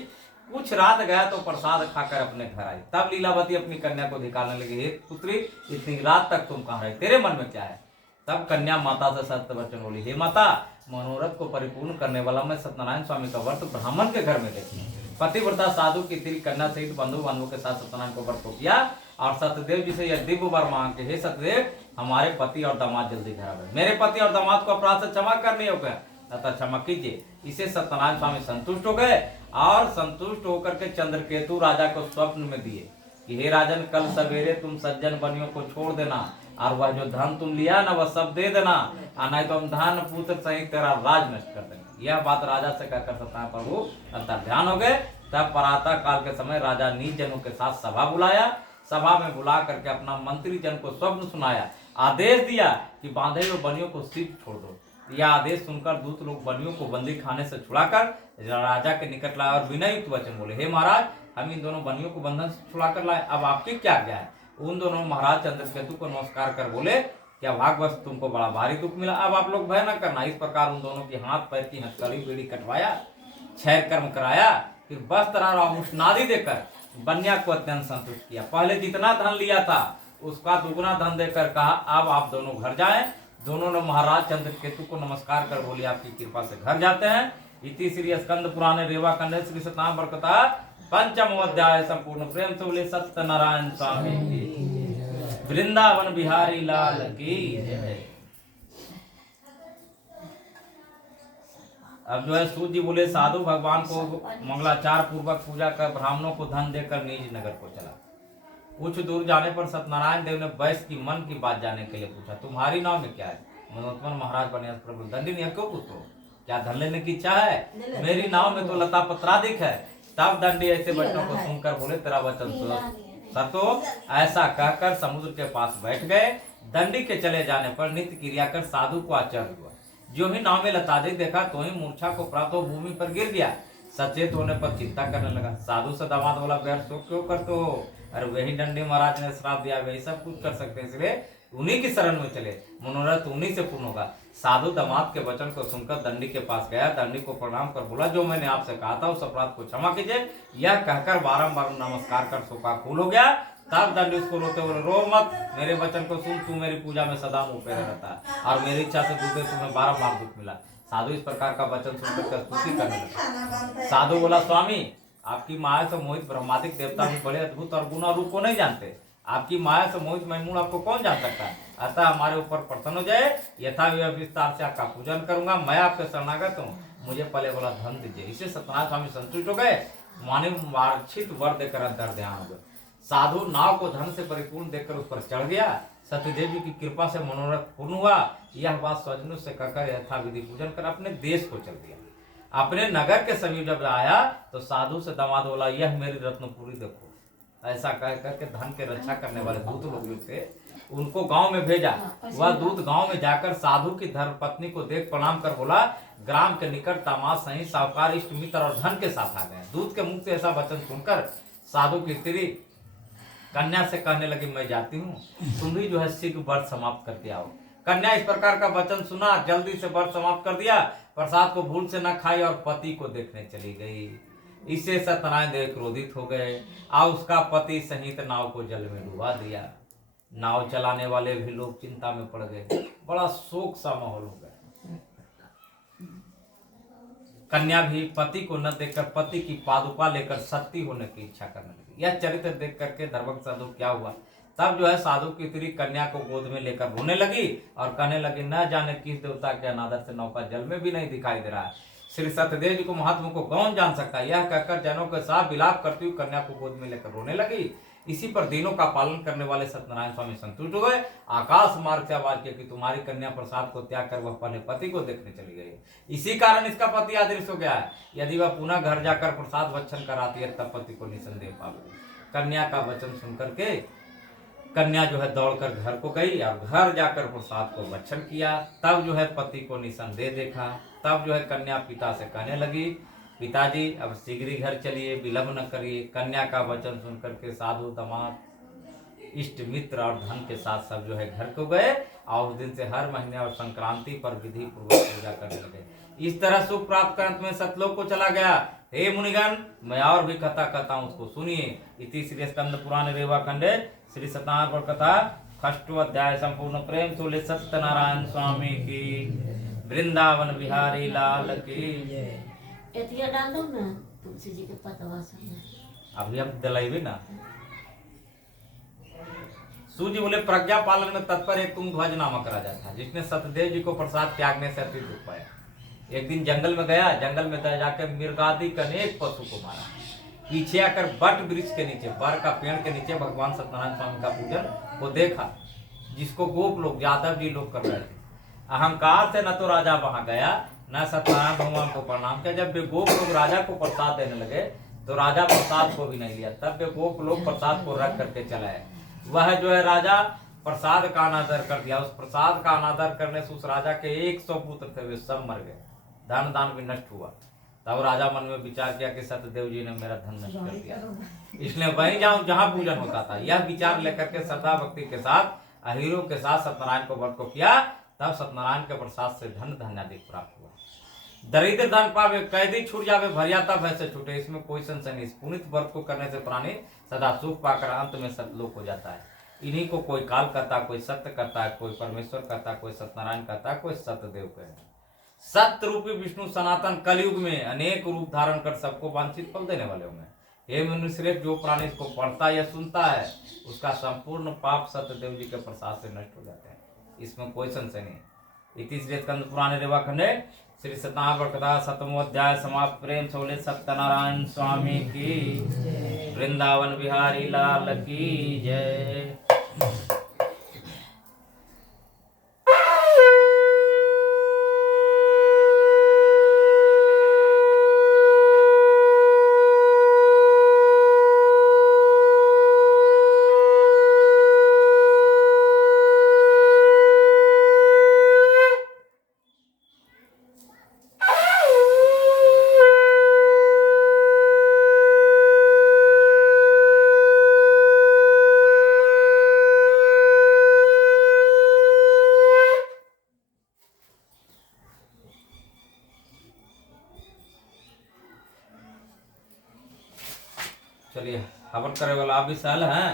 कुछ रात गया तो प्रसाद खाकर अपने घर आई। तब लीलावती अपनी कन्या को धिकारने लगी, हे पुत्री, इतनी रात तक तुम कहाँ रहे, तेरे मन में क्या है? तब कन्या माता से सत्य वचन बोली, हे माता, मनोरथ को परिपूर्ण करने वाला मैं सत्यनारायण स्वामी का व्रत ब्राह्मण के घर में देखी। पतिव्रता साधु की स्त्री कन्या सहित बंधु बांधवों के साथ सत्यनारायण को व्रत को किया और सत्यदेव जी से यह दिव्य वर मांग के, हे सत्यदेव, हमारे पति और दामाद जल्दी घर आ गए। मेरे पति और दामाद को अपराध से क्षमा करनी हो गया तथा क्षमा कीजिए। इसे सत्यनारायण स्वामी संतुष्ट हो गए और संतुष्ट होकर के चंद्रकेतु राजा को स्वप्न में दिए कि हे राजन, कल सवेरे तुम सज्जन बनियों को छोड़ देना और वह जो धन तुम लिया ना वह सब दे देना, और नहीं तो हम धन पुत्र सहित तेरा राज नष्ट कर देंगे। यह बात राजा से कहकर सत्यनारायण प्रभु अंतर ध्यान हो गए। तब प्रातः काल के समय राजा नीच जनों के साथ सभा बुलाया। सभा में बुला करके अपना मंत्री जन को स्वप्न सुनाया, आदेश दिया कि बांधे हुए बनियों को शीघ्र छोड़ दो। यह आदेश सुनकर दूत लोग बनियों को बंदी खाने से छुड़ाकर राजा के निकट लाए और विनययुक्त वचन बोले, हे महाराज, हम इन दोनों बनियों को बंधन से छुड़ाकर लाए, अब आपकी क्या आज्ञा है। उन दोनों महाराज चंद्रकेतु को नमस्कार कर बोले, क्या भागवश तुमको बड़ा भारी दुख मिला, अब आप लोग भय न करना। इस प्रकार उन दोनों की हाथ पैर की हथकड़ी बीड़ी कटवाया, क्षय कर्म कराया, फिर वस्त्र और आभूषणादि देकर बन्या को अत्यंत संतुष्ट किया। पहले जितना धन लिया था उसका दुगुना धन देकर कहा, अब आप दोनों घर जाएं। दोनों ने महाराज चंद्रकेतु को नमस्कार कर बोले, आपकी कृपा से घर जाते हैं। इति श्री स्कंद पुराणे रेवा खंडे श्री सत्यनारायण कथा पंचम अध्याय संपूर्ण। प्रेम से बोले सत्यनारायण स्वामी की, वृंदावन बिहारी लाल की जय। अब जो है सूत जी बोले, साधु भगवान को मंगलाचार पूर्वक पूजा कर ब्राह्मणों को धन देकर निज नगर को चला। कुछ दूर जाने पर सत्यनारायण देव ने वैश्य की मन की बात जानने के लिए पूछा, तुम्हारी नाव में क्या है। मनोत्पन्न महाराज बने प्रभु, दंडी ने क्यों पूछो, क्या धन लेने की इच्छा है। मेरी नाव में तो लता पत्रादिक है। तब दंडी ऐसे वचनों को सुनकर बोले, तेरा वचन सतो। ऐसा कहकर समुद्र के पास बैठ गए। दंडी के चले जाने पर नित्य क्रिया कर साधु को आश्चर्य हुआ। जो ही नाव में लतादिक देखा तो ही मूर्छा को प्राप्त हो भूमि पर गिर गया। सचेत होने पर चिंता करने लगा। साधु से दामाद बोला, व्यर्थ शोक क्यों करते हो, अरे वही दंडी महाराज ने श्राप दिया, वही सब कुछ कर सकते हैं, इसलिए उन्हीं की शरण में चले, मनोरथ उन्हीं से पूर्ण होगा। साधु दामाद के वचन को सुनकर दंडी के पास गया। दंडी को प्रणाम कर बोला, जो मैंने आपसे कहा था उस अपराध को क्षमा कीजिए। यह कहकर बारंबार नमस्कार कर शोकाकुल हो गया। तब दंडी उसको रोते बोले, रो मत, मेरे वचन को सुन, तू मेरी पूजा में सदा मुँह फेरे रहता है और मेरी इच्छा से दूसरे तुम्हें बारंबार दुख मिला। साधु इस प्रकार का वचन सुनकर स्तुति करने लगा। साधु बोला, स्वामी, आपकी माया से मोहित ब्रह्मादिक देवता भी बड़े अद्भुत और गुना रूप को नहीं जानते। आपकी माया से मोहित महिमूल आपको कौन जान सकता है। अतः हमारे ऊपर प्रसन्न हो जाए, यथा विस्तार से आपका पूजन करूंगा। मैं आपके शरणागत हूँ, मुझे पहले बोला धन दीजिए। इसे सत्यनारायण स्वामी संतुष्ट हो गए। माने वांछित वर देकर अंतर ध्यान हो गए। साधु नाव को धन से परिपूर्ण देखकर उस पर चढ़ गया। सत्यदेव जी की कृपा से मनोरथ पूर्ण हुआ। यह बात स्वजनों से कहकर यथा विधि पूजन कर अपने देश को चल दिया। अपने नगर के समीप जब आया तो साधु से दामाद बोला, यह मेरी रत्नपुरी देखो। ऐसा कह करके धन के रक्षा करने वाले दूत लोग थे, उनको गांव में भेजा। वह दूत गांव में जाकर साधु की धर्मपत्नी को देख प्रणाम कर बोला, ग्राम के निकट दामाद सहित साहूकार इष्ट मित्र और धन के साथ आ गए। दूत के मुख से ऐसा वचन सुनकर साधु की स्त्री कन्या से कहने लगी, मैं जाती हूँ, तुम भी जो है शीघ्र व्रत समाप्त करके आओ। कन्या इस प्रकार का वचन सुना, जल्दी से व्रत समाप्त कर दिया। प्रसाद को भूल से न खाई और पति को देखने चली गई। इससे सत्यनारायण देव क्रोधित हो गए और उसका पति सहित नाव को जल में डुबा दिया। नाव चलाने वाले भी लोग चिंता में पड़ गए। बड़ा शोक सा माहौल हो गया। कन्या भी पति को न देखकर पति की पादुका लेकर सती होने की इच्छा करने लगी। यह चरित्र देख करके धर्मक साधु क्या हुआ। तब जो है साधु की स्त्री कन्या को गोद में लेकर रोने लगी और कहने लगी, न जाने किस देवता के अनादर से नौका जल में भी नहीं दिखाई दे रहा है। श्री सत्यदेव जी को महात्मा को कौन जान सकता है। यह कहकर जनों के साथ विलाप करती हुई कन्या को गोद में लेकर रोने लगी। इसी पर दिनों का पालन करने वाले सत्यनारायण स्वामी संतुष्ट हो गए। आकाश मार्ग से आवाज किया कि तुम्हारी कन्या प्रसाद को त्याग कर वह अपने पति को देखने चली गई। इसी कारण इसका पति अदृश्य हो गया है। यदि वह पुनः घर जाकर प्रसाद भक्षण कराती है तब पति को निसंदेह पावेगी। कन्या का वचन सुनकर के कन्या जो है दौड़कर घर को गई और घर जाकर प्रसाद को भक्षण किया। तब जो है पति को निसंदेह देखा। तब जो है कन्या पिता से कहने लगी, पिताजी अब शीघ्र ही घर चलिए, विलंब न करिए। कन्या का वचन सुनकर के साधु दामाद इष्ट मित्र और धन के साथ सब जो है घर को गए और उस दिन से हर महीने और संक्रांति पर विधि पूर्वक पूजा करने लगे। इस तरह सुख प्राप्त कर अंत में सतलोक को चला गया। हे मुनिगण, मैं और भी कथा कहता हूँ, उसको सुनिए। इति श्री स्कंद पुराण रेवा खंडे श्री सत्यनारायण कथा षष्ठ अध्याय संपूर्ण। प्रेम से सत्यनारायण स्वामी की, वृंदावन बिहारी लाल की। एथिया डाल दो ना तुलसी जी के पतवा से। अभी हम दिलाइबे ना। सूजी बोले, प्रज्ञा पालन में तत्पर एक तुंग ध्वज नामक राजा था, जिसने सत्यदेव जी को प्रसाद त्यागने से अति दुख पाया। एक दिन जंगल में गया। जंगल में जाकर मृगादि के अनेक पशु को मारा। पीछे आकर बट वृक्ष के नीचे, बर का पेड़ के नीचे भगवान सत्यनारायण स्वामी का पूजन को देखा। जिसको गोप लोग यादव जी लोग कर रहे थे। अहंकार से न तो राजा वहां गया न सत्यनारायण भगवान को प्रणाम किया। जब वे गोप लोग राजा को प्रसाद देने लगे तो राजा प्रसाद को भी नहीं लिया। तब वे गोप लोग प्रसाद को रख करके चलाए। वह जो है राजा प्रसाद का अनादर कर दिया। उस प्रसाद का अनादर करने से उस राजा के 100 पुत्र थे, वे सब मर गए, धन दान भी नष्ट हुआ। तब राजा मन में विचार किया कि सत्यदेव जी ने मेरा धन नष्ट कर दिया, इसलिए वहीं जाऊं जहां पूजन होता था। यह विचार लेकर के श्रद्धा भक्ति के साथ अहीरों के साथ सत्यनारायण को व्रत को किया। तब सत्यनारायण के प्रसाद से धन धन्याधिक प्राप्त हुआ। दरिद्र धन पावे, कैदी छूट जावे, भरियाता भैसे छूटे, इसमें कोई संशय नहीं। पुनित व्रत को करने से प्राणी सदा सुख पाकर अंत में सतलोक हो जाता है। इन्हीं को कोई काल करता, कोई सत्य करता है, कोई परमेश्वर करता, कोई सत्यनारायण करता, कोई सत्यदेव कहता। सत्य रूपी विष्णु सनातन कलयुग में अनेक रूप धारण कर सबको वांछित फल देने वाले होंगे। हे मनुष्य, जो प्राणी इसको पढ़ता या सुनता है उसका संपूर्ण पाप सत्यदेव जी के प्रसाद से नष्ट हो जाते हैं, इसमें कोई संशय नहीं। इति श्री स्कंद पुराणे रेवा खंडे श्री सत्यनारायण कथा सप्तमोध्याय समाप्त। प्रेम सोले सत्यनारायण स्वामी की, वृंदावन बिहारी लाल की जय। चलिए हवन करे वाला आप भी सहल हैं।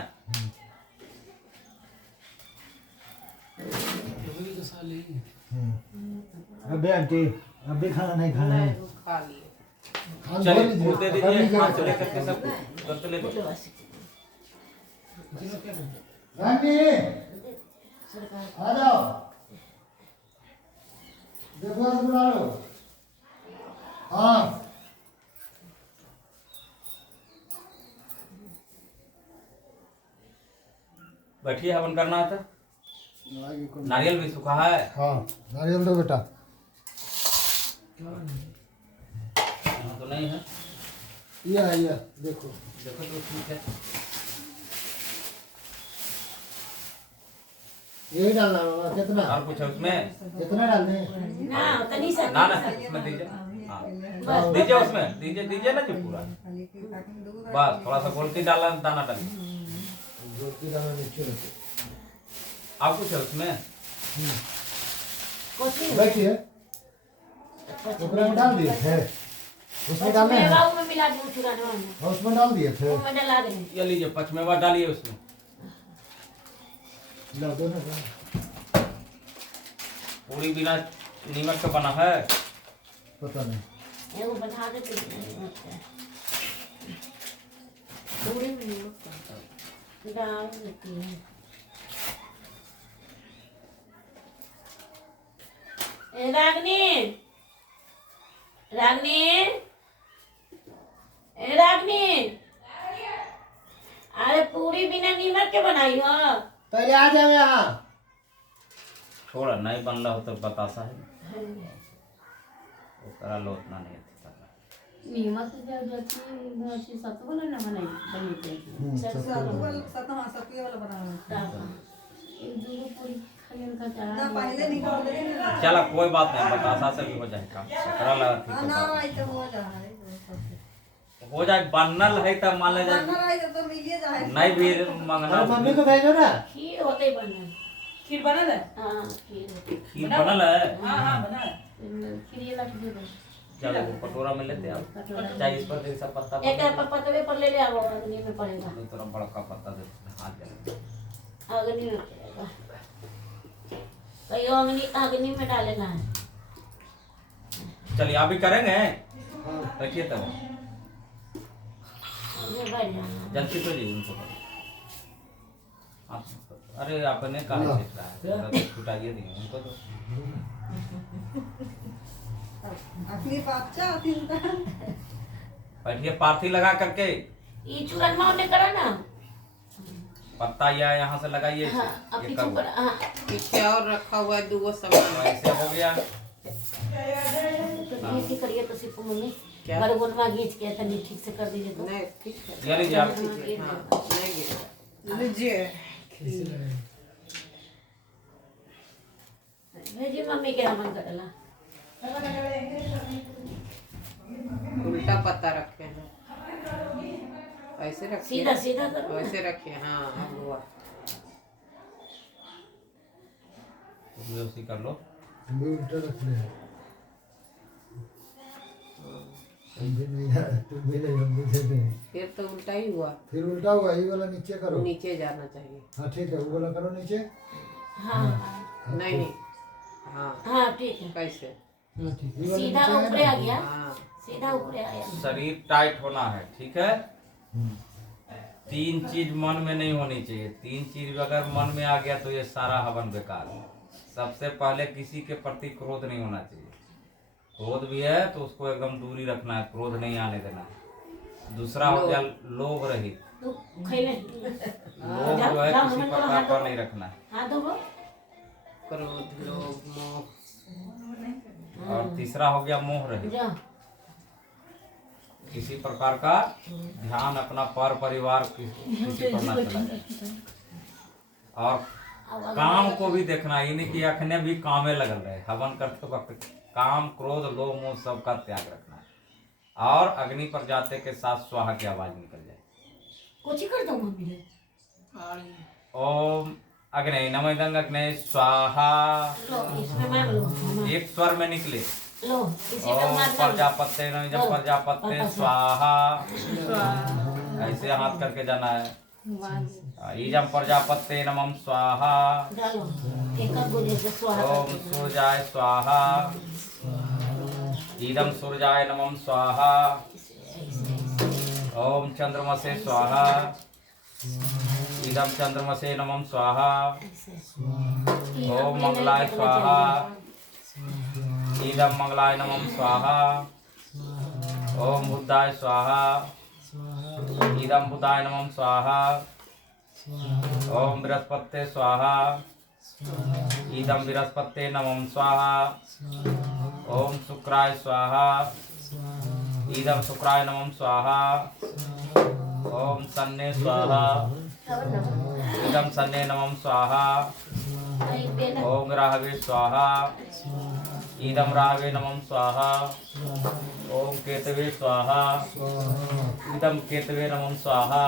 अबे आंटी अभी खाना नहीं खाना है। खा लिए। चलिए बोलते दीजिए, हाथ से लेकर के सब करते ले दो। रानी आ जाओ, देखो बुला लो। हाँ बैठिए, हवन करना है तो नारियल भी सूखा है। हाँ नारियल दो बेटा। यहाँ तो नहीं है, ये देखो देखो तो ठीक है। यही डालना होगा। कितना और कुछ है उसमें? कितना डालने? ना तनी सा ना ना उसमें दीजिए, हाँ दीजिए, उसमें दीजिए ना जी पूरा। बस थोड़ा सा गोलती डाला, दाना डालिए। रोटी डालना नीचे रखो। आप कुछ है उसमें? कोची बैठिए, टुकड़े में डाल दिए थे, उसमें डालने हैं। मेवा में मिला दूं चुराने में, हाँ, उसमें डाल दिए थे। में डाला दे। ये लीजिए पचमेवा डालिए उसमें। ला दो ना। पूरी बिना नीमक का बना है। पता नहीं। एगो बता दे तो पूरी में डाल देती है। रागनी रागनी रागनी, अरे पूरी बिना नीमक के बनाई हो? पहले आ जाओ यहाँ। छोड़ा नहीं बनला हो तो बतासा है वो करा लो, उतना नहीं अच्छा करना। नीमक जब जाती सत्तू वाला ना बनाई पहले निकाल दे चला कोई बात नहीं, बतासा से भी हो जाए काम। करा लगा ठीक है, ना बात आई तो हो जाए नहीं। हो जाए, बनल है तब मान ले जाए, ना आई तो मिलिए जाए। नहीं भी मंगना। और मम्मी को भेजो ना। खीर होते बनल। खीर बनल है। हाँ खीर होते। खीर बनल है। हाँ हाँ बना है। खीर ये लग दे दो। चलो वो कटोरा में लेते आओ, चाहे इस पर दे सब पत्ता एक पतवे पर ले ले आओ, अग्नि में पड़ेगा। नहीं थोड़ा बड़का पत्ता दे हाथ जले। अग्नि में पड़ेगा, कहीं अग्नि में डालेगा है। चलिए आप भी करेंगे, रखिए तब ये बढ़ जाना। जल्दी तो जी उनको अरे आपने कहा देख रहा है, छुटाइए दिए उनको तो। अपनी बाच्चा बैठिए, पार्थी लगा करके। ये चूरनमा उन्हें करा ना। पत्ता या यहाँ से लगाइए इसे। हाँ अब ये पीछे कब पर हाँ पीछे और रखा हुआ है 2 सामान। ऐसे हो गया। तो घीच के करिए तो सिर्फ मम्मी क्या? बरगुनवा घीच के तनी ठीक से कर दीजिए तो नहीं ठीक है। ये लीजिए आप। हाँ नहीं गिरा। लीजिए। भेजिए मम्मी के हमन करला उल्टा पत्ता रखे हैं। ऐसे रखिए। सीधा सीधा करो ऐसे रखिए। हाँ अब हुआ। उसी कर लो। हम भी उल्टा रख ले हम भी नहीं यार तुम भी नहीं हम भी दे दें फिर तो उल्टा ही हुआ। फिर उल्टा हुआ ये वाला नीचे करो नीचे जाना चाहिए। हाँ ठीक है वो वाला करो नीचे हाँ नहीं नहीं। हाँ हाँ ठीक है कैसे? हाँ ठीक ये वाला सीधा नीचे है ऊपर आ ना? गया हाँ सीधा ऊपर आया शरीर टाइट होना है, ठीक है। 3 चीज मन में नहीं होनी चाहिए। 3 चीज अगर मन में आ गया तो ये सारा हवन बेकार है। सबसे पहले किसी के प्रति क्रोध नहीं होना चाहिए। क्रोध भी है तो उसको एकदम दूरी रखना है, क्रोध नहीं आने देना है। दूसरा हो गया लोभ रहित। तू खैले लोभ जो है किसी प्रकार का नहीं रखना है। हाँ दो क्रोध लोभ मोह। और तीसरा हो गया मोह रहित। जाओ किसी प्रकार का ध्यान अपना पर परिवार किसी पर ना चलाए। और काम को भी देखना, ये नहीं कि अखने भी कामे लगल रहे। हवन करते वक्त काम क्रोध लोभ मोह सबका त्याग रखना है। और अग्नि पर जाते के साथ स्वाहा की आवाज निकल जाए। कुछ ही कर दो मम्मी ले ओम अग्नि नमोदंग अग्नि स्वाहा। लो इसमें मार लो एक स्वर में निकले। लो इसी में ओम मार लो प्रजापते नमः प्रजापते स्वाहा। ऐसे हाथ करके जाना है। ईजम प्रजापते नमः स्वाहा। डालो एक और बोले तो स्वाहा ओम सूर्याय स्वाहा। ईदम सूर्याय नमः स्वाहा। ओम चंद्रमसे स्वाहा। ईदम चंद्रमसे नमः स्वाहा। ओम मंगलाय स्वाहा। ईदम मंगलाय नमः स्वाहा। ओम बुद्धाय स्वाहा। ईदम बुद्धाय नमः स्वाहा। ओम बृहस्पते स्वाहा। ईदम बृहस्पते नमः स्वाहा। ओम शुक्राय स्वाहा। ईदम शुक्राय नमः स्वाहा। ओम सन्ने स्वाहा। ईदम सन्ने नमः स्वाहा। ओम राहवे स्वाहा। ईदम राहवे नमः स्वाहा। ओम केतवे स्वाहा। ईदम केतवे नमः स्वाहा।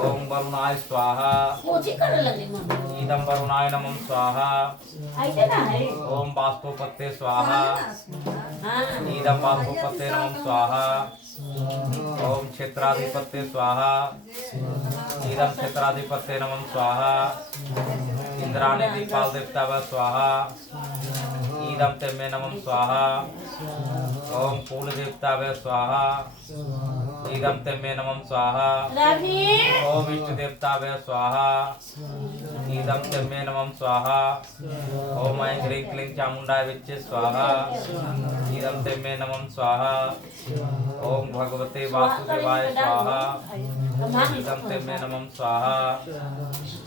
ओम वरुणाय स्वाहा। कुछ ही कर लगे मम्मी ईदम वरुणाय नमः स्वाहा। ऐसे ना है ओम वास्तुपते स्वाहा। हाँ ईदम वास्तुपते नमः स्वाहा। ओम क्षेत्राधिपते स्वाहा। ईदम क्षेत्राधिपते नमः स्वाहा। इंद्राणी दीपाल देवता व स्वाहा। ईदम तेमे नमः स्वाहा। ओम फूल देवता व स्वाहा। ईदम तेमे नमः स्वाहा। रानी ओम इष्ट देवता व स्वाहा। ईदम तेमे नमः स्वाहा। ओम ऐं ह्रीं क्लीं चामुंडाय विच्चे स्वाहा। ईदम तेमे नमः स्वाहा। ओम भगवते वासुदेवाय स्वाहा। ईदम तेमे नमः स्वाहा।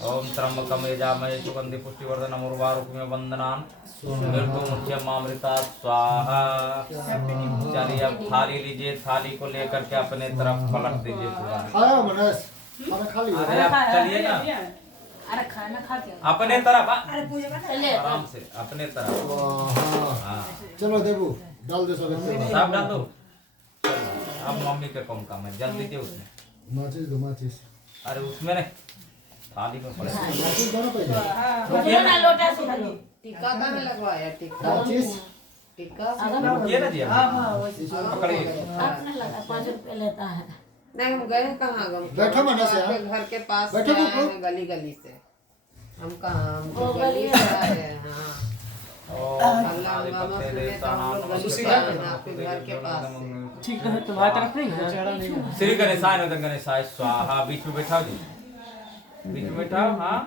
ओम त्र्यंबकं यजामहे सुगंधि पुष्टिवर्धनम् उर्वारुकमिव वन्दनान् मृत्युमुच्यमामृता स्वाहा। चलिए अब थाली लीजिए। थाली को लेकर के अपने तरफ पलट दीजिए पूरा। आया मनस खाना खा लिया अरे आप चलिए ना अरे खाना खाते हो अपने तरफ। चले आराम से अपने तरफ। हाँ हाँ चलो देबू डाल दे सब सब डाल दो। अब मम्मी के कौन काम है, जल्दी दीजिए उसमें। माचिस दो माचिस अरे उसमें नहीं, थाली में पड़े। माचिस दो ना पहले ये ना लोटा से लो टीका कहाँ लगवाया? टीका माचिस टीका ये ना जी पकड़िए। अपने लगा 5 रुपए लेता है नहीं हम गए कहाँ गए? बैठो मना से, आपके घर के पास से बैठो आए बैठो। हैं, गली गली से। हम कहाँ हमको वो गली गली से आए हैं। हाँ अल्लाह मामा सुने तो हम लोग गली से आए हैं आपके घर के पास से। ठीक है तुम्हारी तरफ नहीं है चढ़ा नहीं है। श्री गणेशाय नमः गणेशाय स्वाहा। बीच में बैठाओ जी, बीच में बैठाओ। हाँ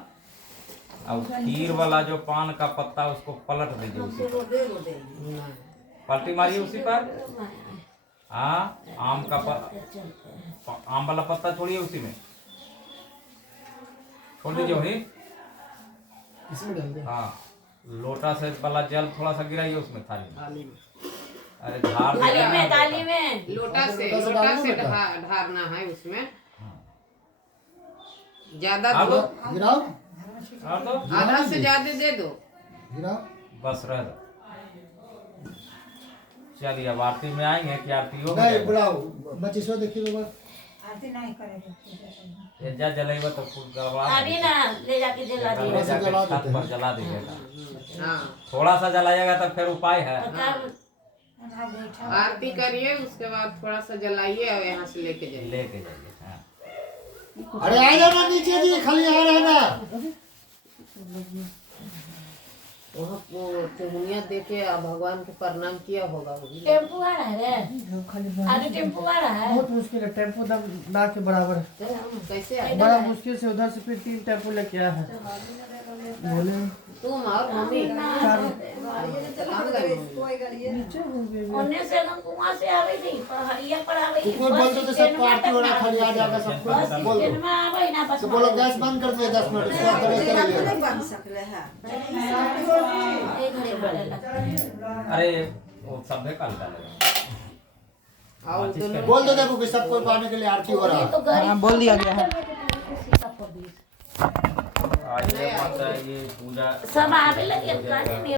और खीर वाला जो पान का पत्ता उसको पलट दीजिए उसी पर। पलटी मारिए उसी पर। हाँ आम का आम वाला पत्ता छोड़िए उसी में। छोड़ दीजिए वही। इसमें डाल दे हाँ, लोटा से वाला जल थोड़ा सा गिराइए उसमें थाली में। थाली में। अरे धार थाली में थाली में लोटा से डालना बेटा। ढारना है उसमें। ज्यादा आप दो, गिराओ और दो आधा से ज्यादा दे दो। गिराओ। बस रह दो। चलिए अब आरती में आएंगे कि आरती हो नहीं बुलाओ बच्ची सो देखिए बाबा। ये जा जलेगा तो फूल गड़बड़ा अभी ना ले जाके जला ले दिए जाके छत पर जला दीजिएगा। हाँ, थोड़ा सा जलाइएगा तो फिर उपाय है। आरती करिए, उसके बाद थोड़ा सा जलाइए और यहाँ से लेके जाइए। लेके जाइए। हाँ। अरे आ जाओ ना नीचे जी, खाली आ रहे ना। वहाँ वो चुनिया देके भगवान के प्रणाम किया होगा वो भी। टेम्पू आ रहा है अरे टेम्पू आ रहा है बहुत मुश्किल है, टेम्पो दम ना के बराबर है। कैसे आए? बड़ा मुश्किल से उधर से फिर 3 टेम्पो लेके आया है। बोले तुम और मम्मी चलाओ गाड़ी। उन्हें से हम कुआं से आवे नहीं पहाड़िया पर आवे तो कोई बोल दो तो सब पार्टी वाला खाली आ जाएगा सब बस कुछ बोल दो। में आवे ना बस तो बोलो गैस बंद कर दिए 10 मिनट उसके बाद खड़े करेंगे। नहीं बन सकले है। एक घड़ी बड़े लगता है अरे वो सब है कल डालेगा। और दोनों बोल दो देखो कि सबको पाने के लिए आरती हो रहा ये है। तो गरीब बोल दिया गया है आइए माता ये पूजा सब आवे लगे काजे में